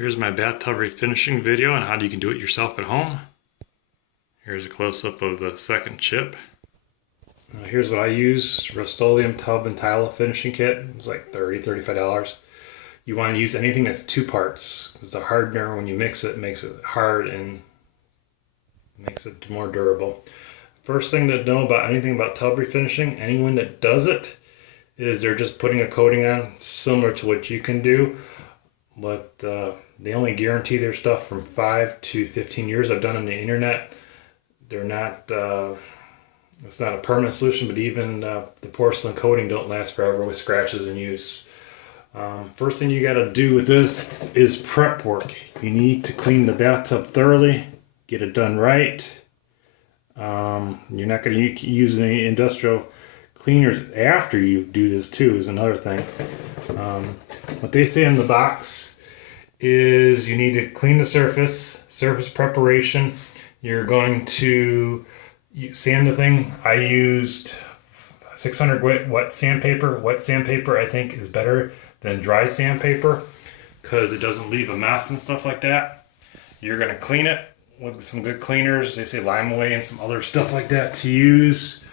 Here's my bathtub refinishing video on how you can do it yourself at home. Here's a close-up of the second chip. Here's what I use: Rust-Oleum tub and tile finishing kit. It's like $30–$35. You want to use anything that's two parts, because the hardener, when you mix it, makes it hard and makes it more durable. First thing to know about anything about tub refinishing, anyone that does it, is they're just putting a coating on similar to what you can do, but they only guarantee their stuff from 5 to 15 years. I've done on the internet. They're not, it's not a permanent solution, but even the porcelain coating don't last forever with scratches in use. First thing you got to do with this is prep work. You need to clean the bathtub thoroughly, get it done right. You're not going to use any industrial cleaners after you do this too, is another thing. What they say in the box is you need to clean the surface preparation. You're going to sand the thing. I used 600 wet sandpaper. Wet sandpaper I think is better than dry sandpaper because it doesn't leave a mess and stuff like that. You're going to clean it with some good cleaners. They say lime away and some other stuff like that to use.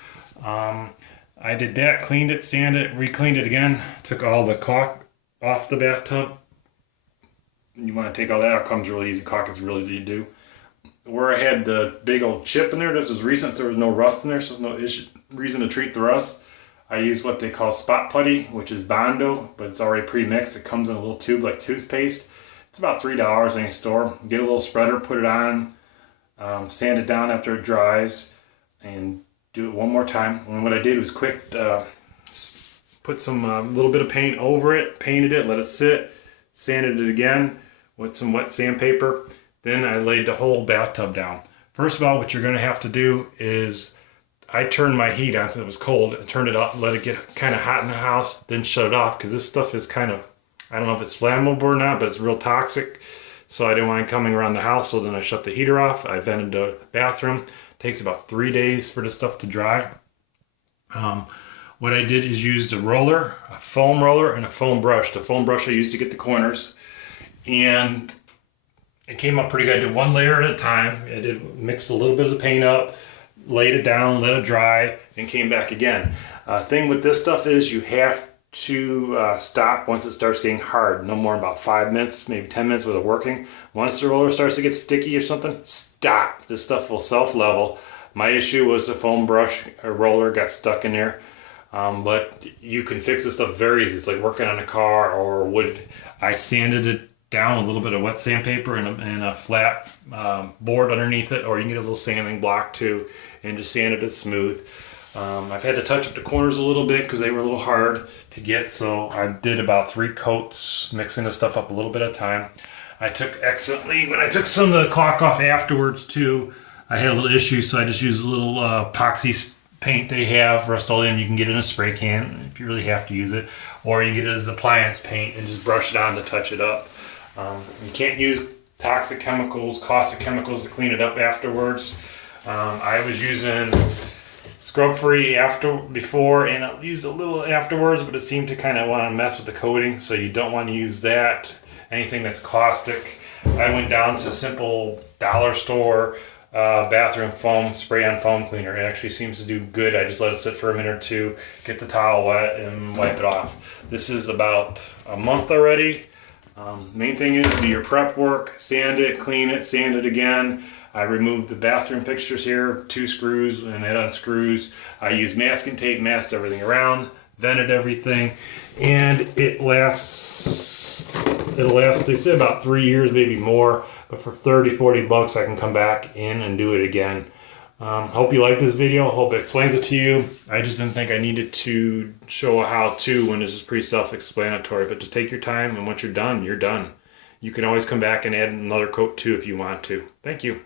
I did that, cleaned it, sanded it, re-cleaned it again, took all the caulk off the bathtub. You want to take all that out. It comes really easy. Caulk is really easy to do. Where I had the big old chip in there, this was recent, so there was no rust in there, so no reason to treat the rust. I use what they call spot putty, which is Bondo, but it's already pre-mixed. It comes in a little tube like toothpaste. It's about $3 in any store. Get a little spreader, put it on, sand it down after it dries, and do it one more time. And what I did was quick put some little bit of paint over it, painted it, let it sit, sanded it again with some wet sandpaper. Then I laid the whole bathtub down. First of all, what you're going to have to do is, I turned my heat on so it was cold, and turned it up, let it get kind of hot in the house, then shut it off, because this stuff is kind of, I don't know if it's flammable or not, but it's real toxic. So I didn't want it coming around the house, so then I shut the heater off. I vented the bathroom. It takes about 3 days for this stuff to dry. What I did is used a roller, a foam roller, and a foam brush. The foam brush I used to get the corners, and it came up pretty good. I did one layer at a time. I mixed a little bit of the paint up, laid it down, let it dry, and came back again. Thing with this stuff is you have to stop once it starts getting hard. No more than about 5 minutes, maybe 10 minutes with it working. Once the roller starts to get sticky or something, stop. This stuff will self-level. My issue was the foam brush or roller got stuck in there. But you can fix this stuff very easy. It's like working on a car or wood. I sanded it down with a little bit of wet sandpaper and a flat board underneath it, or you can get a little sanding block too, and just sanded it smooth. I've had to touch up the corners a little bit because they were a little hard to get, so I did about 3 coats, mixing the stuff up a little bit at a time. I took when I took some of the caulk off afterwards too, I had a little issue, so I just used a little epoxy paint they have, Rust-Oleum. You can get it in a spray can if you really have to use it, or you can get it as appliance paint and just brush it on to touch it up. You can't use toxic chemicals, caustic chemicals to clean it up afterwards. I was using scrub-free before, and I used a little afterwards, but it seemed to kind of want to mess with the coating, so you don't want to use that. Anything that's caustic. I went down to a simple dollar store bathroom foam, spray-on foam cleaner. It actually seems to do good. I just let it sit for a minute or two, get the towel wet, and wipe it off. This is about a month already. Main thing is do your prep work, sand it, clean it, sand it again. I removed the bathroom fixtures here, 2 screws, and it unscrews. I used masking tape, masked everything around, vented everything, and it'll last, they say about 3 years, maybe more, but for 30–40 bucks I can come back in and do it again. Hope you like this video. Hope it explains it to you. I just didn't think I needed to show a how-to when this is pretty self-explanatory, but just take your time, and once you're done, you're done. You can always come back and add another coat too if you want to. Thank you.